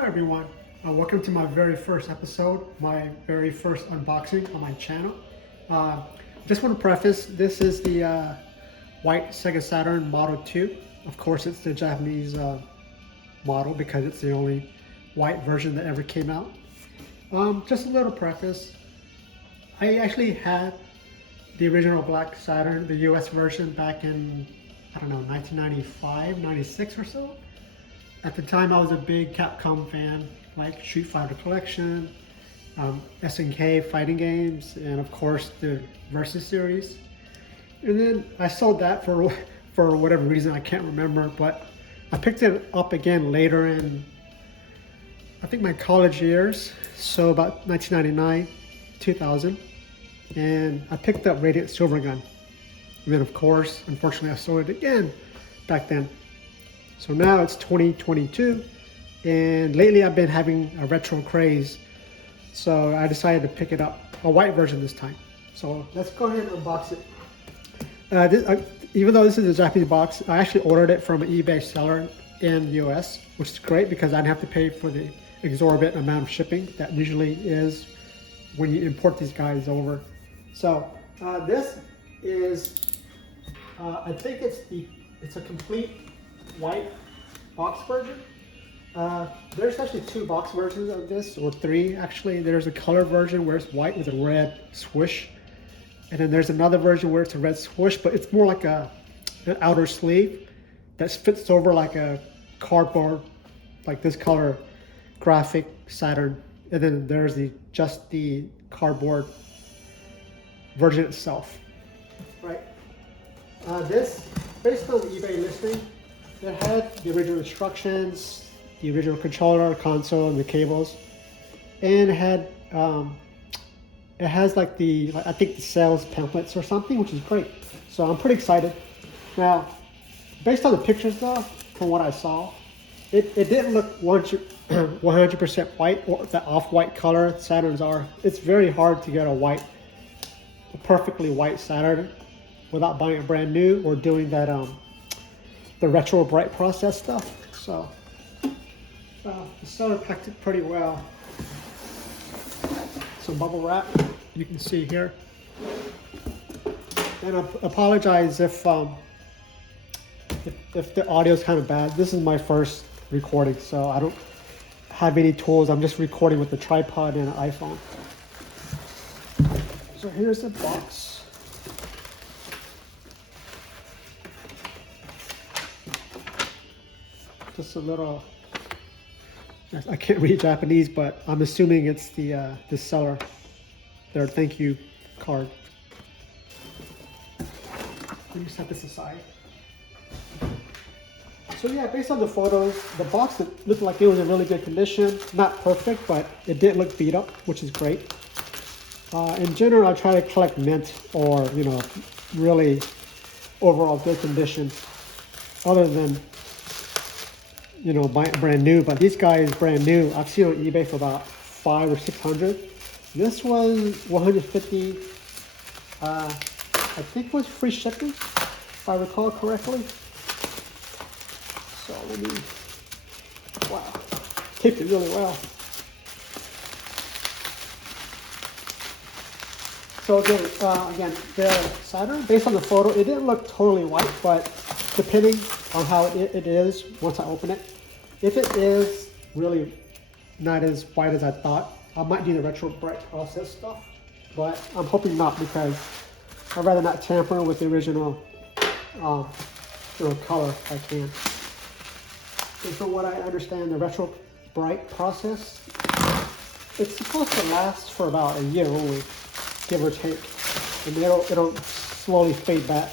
Hi everyone, welcome to my very first episode, my very first unboxing on my channel. Just want to preface, this is the white Sega Saturn Model 2. Of course it's the Japanese model because it's the only white version that ever came out. Just a little preface, I actually had the original black Saturn, the US version back in, I don't know, 1995, 96 or so. At the time, I was a big Capcom fan, like Street Fighter Collection, SNK fighting games, and of course the Versus series. And then I sold that for whatever reason, I can't remember, but I picked it up again later in, I think, my college years, so about 1999, 2000, and I picked up Radiant Silvergun. And then of course, unfortunately, I sold it again back then. So now it's 2022, and lately I've been having a retro craze, so I decided to pick it up, a white version this time. So let's go ahead and unbox it. Even though this is a Japanese box, I actually ordered it from an eBay seller in the US, which is great because I didn't have to pay for the exorbitant amount of shipping that usually is when you import these guys over. So this is, I think it's a complete white box version. There's actually two box versions of this, or three actually. There's a color version where it's white with a red swoosh, and then there's another version where it's a red swoosh, but it's more like an outer sleeve that fits over like a cardboard, like this color graphic Saturn. And then there's just the cardboard version itself. Right. This, based on the eBay listing, it had the original instructions, the original controller, console, and the cables, and it had it has I think the sales pamphlets or something, which is great. So I'm pretty excited. Now, based on the pictures though, from what I saw, it didn't look 100% white, or the off-white color Saturns are. It's very hard to get a perfectly white Saturn without buying it brand new or doing that the retro bright process stuff. So the seller packed it pretty well. Some bubble wrap you can see here. And I apologize if the audio is kind of bad. This is my first recording, so I don't have any tools. I'm just recording with the tripod and an iPhone. So here's the box. Just a little, I can't read Japanese, but I'm assuming it's the seller, their thank you card. Let me set this aside. So yeah, based on the photos, the box looked like it was in really good condition. Not perfect, but it didn't look beat up, which is great. In general, I try to collect mint or, really overall good condition, other than buy it brand new. But these guys brand new, I've seen on eBay for about 500 or 600. This was 150. I think it was free shipping, if I recall correctly. So let me, wow, taped it really well. So again, the Saturn, based on the photo, it didn't look totally white, but depending on how it is once I open it. If it is really not as white as I thought, I might do the retro bright process stuff, but I'm hoping not, because I'd rather not tamper with the original color if I can. And from what I understand, the retro bright process, it's supposed to last for about a year only, give or take, and it'll slowly fade back.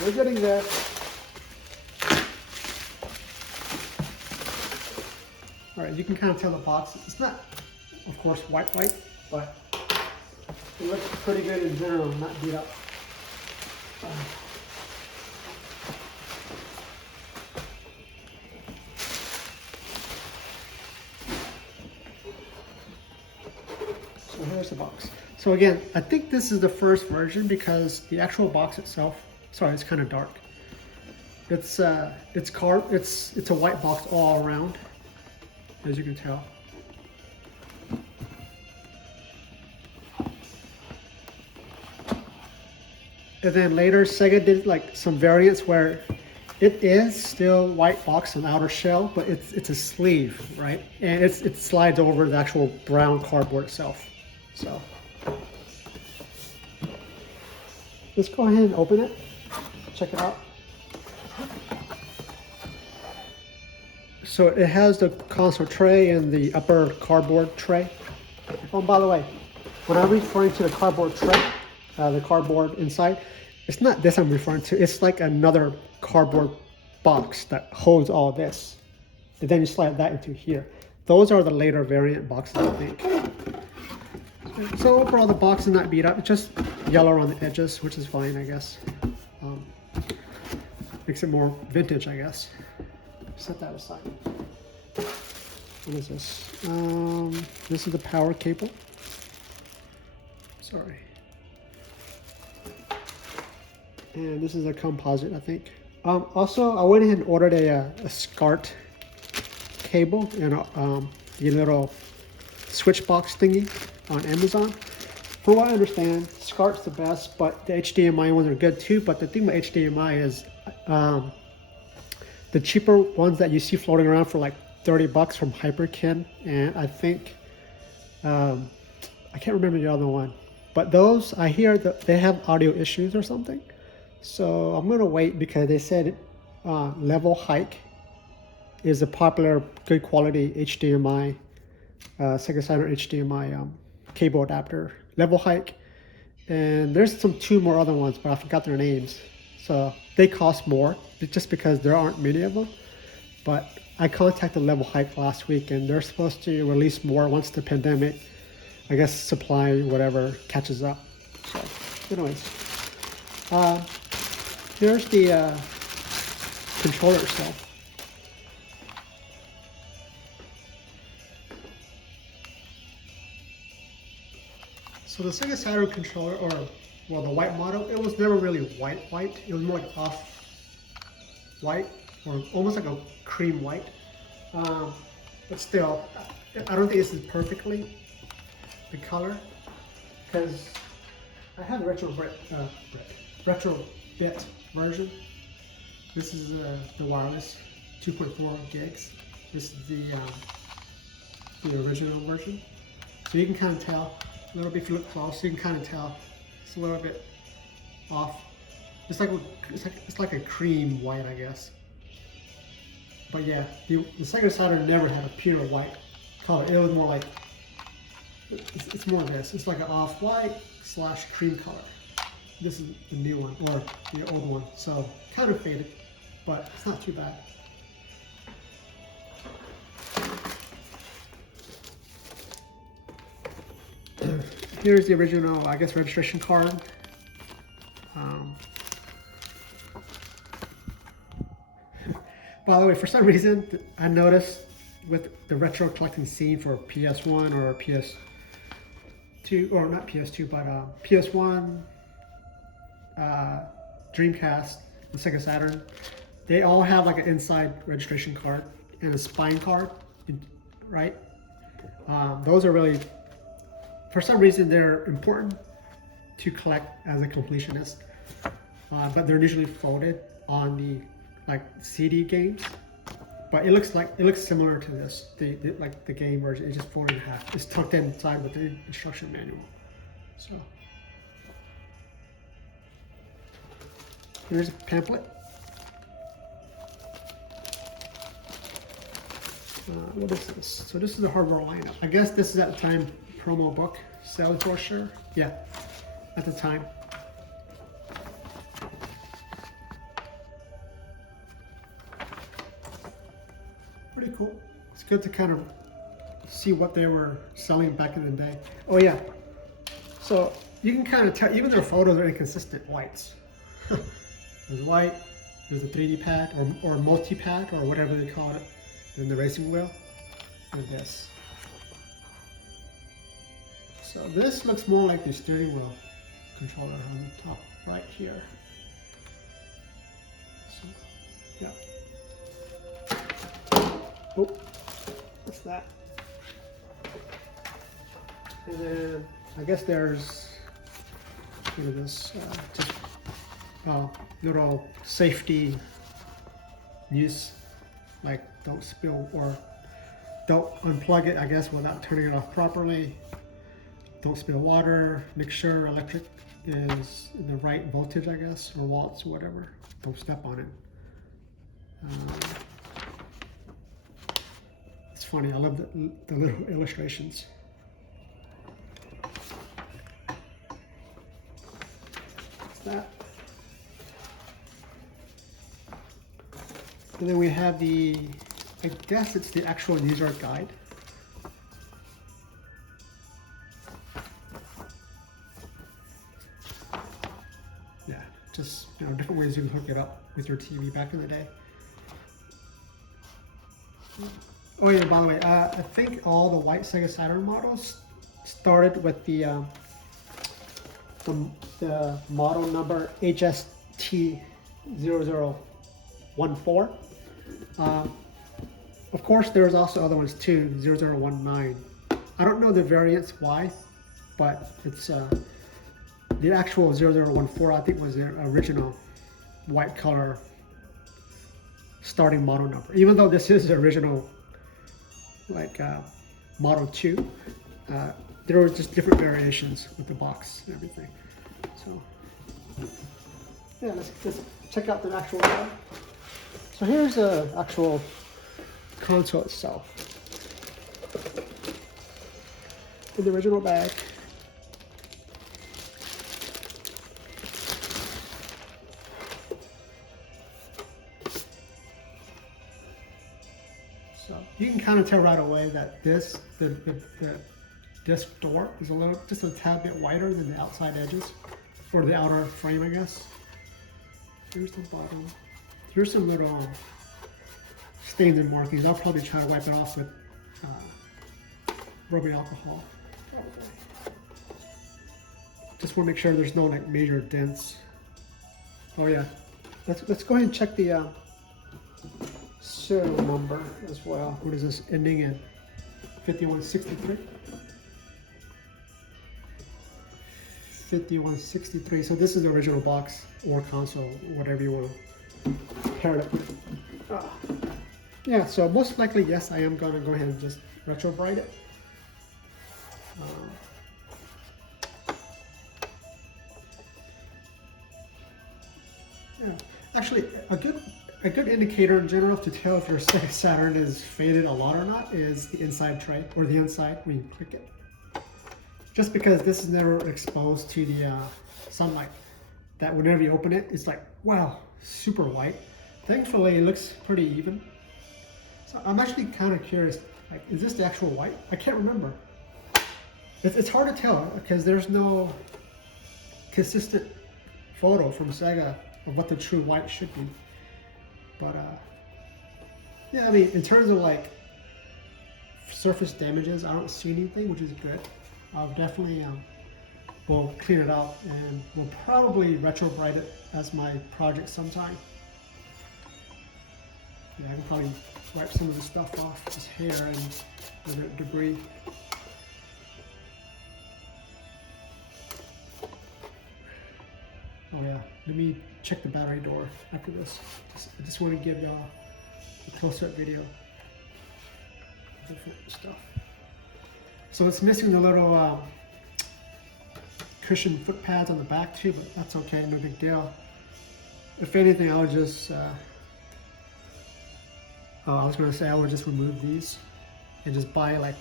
We're getting there. All right, you can kind of tell the box. It's not, of course, white, but it looks pretty good in general, not beat up. So here's the box. So again, I think this is the first version because the actual box itself Sorry, it's kind of dark. It's a white box all around, as you can tell. And then later, Sega did like some variants where it is still white box and outer shell, but it's a sleeve, right? And it slides over the actual brown cardboard itself. So let's go ahead and open it. Check it out. So it has the console tray and the upper cardboard tray. Oh, by the way, when I'm referring to the cardboard tray, the cardboard inside, it's not this I'm referring to. It's like another cardboard box that holds all this. And then you slide that into here. Those are the later variant boxes, I think. So overall, the box is not beat up. It's just yellow around the edges, which is fine, I guess. Makes it more vintage, I guess. Set that aside. What is this? This is the power cable. Sorry. And this is a composite, I think. Also, I went ahead and ordered a SCART cable and the little switch box thingy on Amazon. From what I understand, SCART's the best, but the HDMI ones are good too. But the thing about HDMI is the cheaper ones that you see floating around for like 30 bucks from Hyperkin, and I think I can't remember the other one, but those I hear that they have audio issues or something. So I'm gonna wait because they said Level Hike is a popular, good quality HDMI, Sega Saturn HDMI cable adapter. Level Hike, and there's two more other ones, but I forgot their names. So they cost more just because there aren't many of them. But I contacted Level Hike last week, and they're supposed to release more once the pandemic, I guess, supply whatever catches up. So, anyways, here's the controller itself. So the Sega Saturn controller, or well, the white model, it was never really white. It was more like off white, or almost like a cream white. But still, I don't think this is perfectly the color, because I have the retro bit version. This is the wireless 2.4 gigs. This is the original version. So you can kind of tell a little bit if you look close. You can kind of tell it's a little bit off. It's like a cream white, I guess. But yeah, the Sega Saturn never had a pure white color. It was more like it's more of this. It's like an off-white / cream color. This is the new one, or the old one. So kind of faded, but it's not too bad. Here's the original, I guess, registration card. By the way, for some reason, I noticed with the retro collecting scene for PS1 or PS2, or not PS2, but PS1, Dreamcast, and Sega Saturn, they all have like an inside registration card and a spine card, right? Those are really, for some reason, they're important to collect as a completionist, but they're usually folded on the CD games. But it looks similar to this, like the game version. It's just folded in half. It's tucked inside with the instruction manual. So here's a pamphlet. What is this? So this is the hardware lineup. I guess this is at the time promo book, sales brochure. Yeah, at the time. Pretty cool. It's good to kind of see what they were selling back in the day. Oh yeah, so you can kind of tell, even their photos are inconsistent whites. There's white, there's a 3D pad, or multi-pad, or whatever they call it, then the racing wheel, and this. So this looks more like the steering wheel controller on the top right here. So, yeah. Oh, what's that? And then I guess there's, look at this, just little safety use, like don't spill or don't unplug it, I guess, without turning it off properly. Don't spill water. Make sure electric is in the right voltage, I guess, or watts or whatever. Don't step on it. It's funny. I love the little illustrations. What's that? And then we have the, I guess it's the actual user guide. Yeah, just different ways you can hook it up with your TV back in the day. Oh yeah, by the way, I think all the white Sega Saturn models started with the model number HST-0019. Of course, there's also other ones too, 0019. I don't know the variants why, but it's the actual 0014, I think, was the original white color starting model number. Even though this is the original, like Model 2, there were just different variations with the box and everything. So, yeah, let's check out the actual one. So here's the actual console itself. In the original bag. So you can kind of tell right away that the disc door is just a tad bit wider than the outside edges, or the outer frame, I guess. Here's the bottom. Here's some little stains and markings. I'll probably try to wipe it off with rubbing alcohol. Just want to make sure there's no like major dents. Oh yeah, let's go ahead and check the serial number as well. What is this, ending in 5163? 5163. So this is the original box or console, whatever you want to pair it up with. Yeah, so most likely, yes, I am going to go ahead and just retro bright it. Yeah, actually, a good indicator in general to tell if your Sega Saturn is faded a lot or not is the inside tray, or the inside when you click it. Just because this is never exposed to the sunlight, that whenever you open it, it's like, wow, super white. Thankfully, it looks pretty even. So I'm actually kind of curious, like, is this the actual white? I can't remember. It's hard to tell because there's no consistent photo from Sega of what the true white should be. But yeah, I mean, in terms of like surface damages, I don't see anything, which is good. I'll definitely will clean it out, and we'll probably retro bright it as my project sometime. Yeah, I can probably wipe some of the stuff off, this hair and the debris. Oh yeah, let me check the battery door after this. I just want to give y'all a close-up video of different stuff. So it's missing the little cushion foot pads on the back too, but that's okay, no big deal. If anything, I would just, I was going to say I would just remove these and just buy like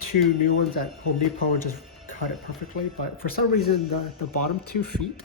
2 new ones at Home Depot and just cut it perfectly. But for some reason, the bottom 2 feet,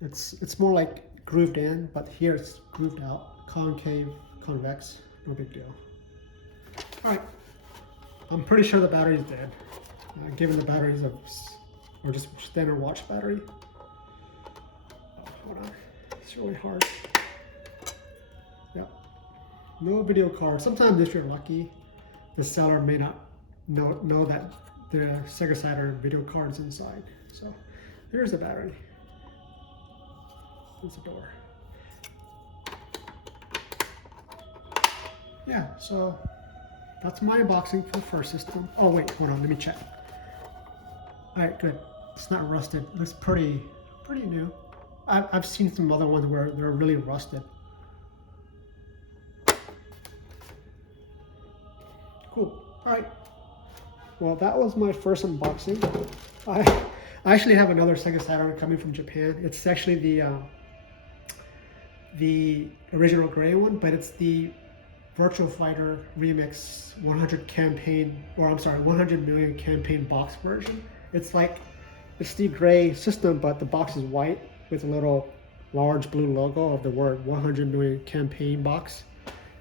it's more like grooved in, but here it's grooved out, concave, convex, no big deal. All right, I'm pretty sure the battery's dead, given the batteries of, or just standard watch battery. Oh, hold on, it's really hard. Yep, no video card. Sometimes if you're lucky, the seller may not know that the Sega Saturn video card's inside. So there's the battery. opens the door. Yeah, so that's my unboxing for the first system. Oh wait, hold on, let me check. All right, good. It's not rusted. It looks pretty new. I've seen some other ones where they're really rusted. Cool. All right. Well, that was my first unboxing. I actually have another Sega Saturn coming from Japan. It's actually the original gray one, but it's the Virtual Fighter Remix 100 campaign, or I'm sorry, 100 million campaign box version. It's like, it's the gray system, but the box is white with a little large blue logo of the word 100 million campaign box.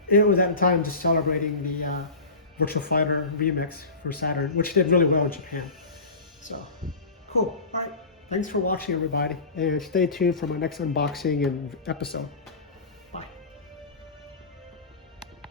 It was at the time just celebrating the Virtual Fighter Remix for Saturn, which did really well in Japan. So, cool. All right. Thanks for watching, everybody, and stay tuned for my next unboxing and episode.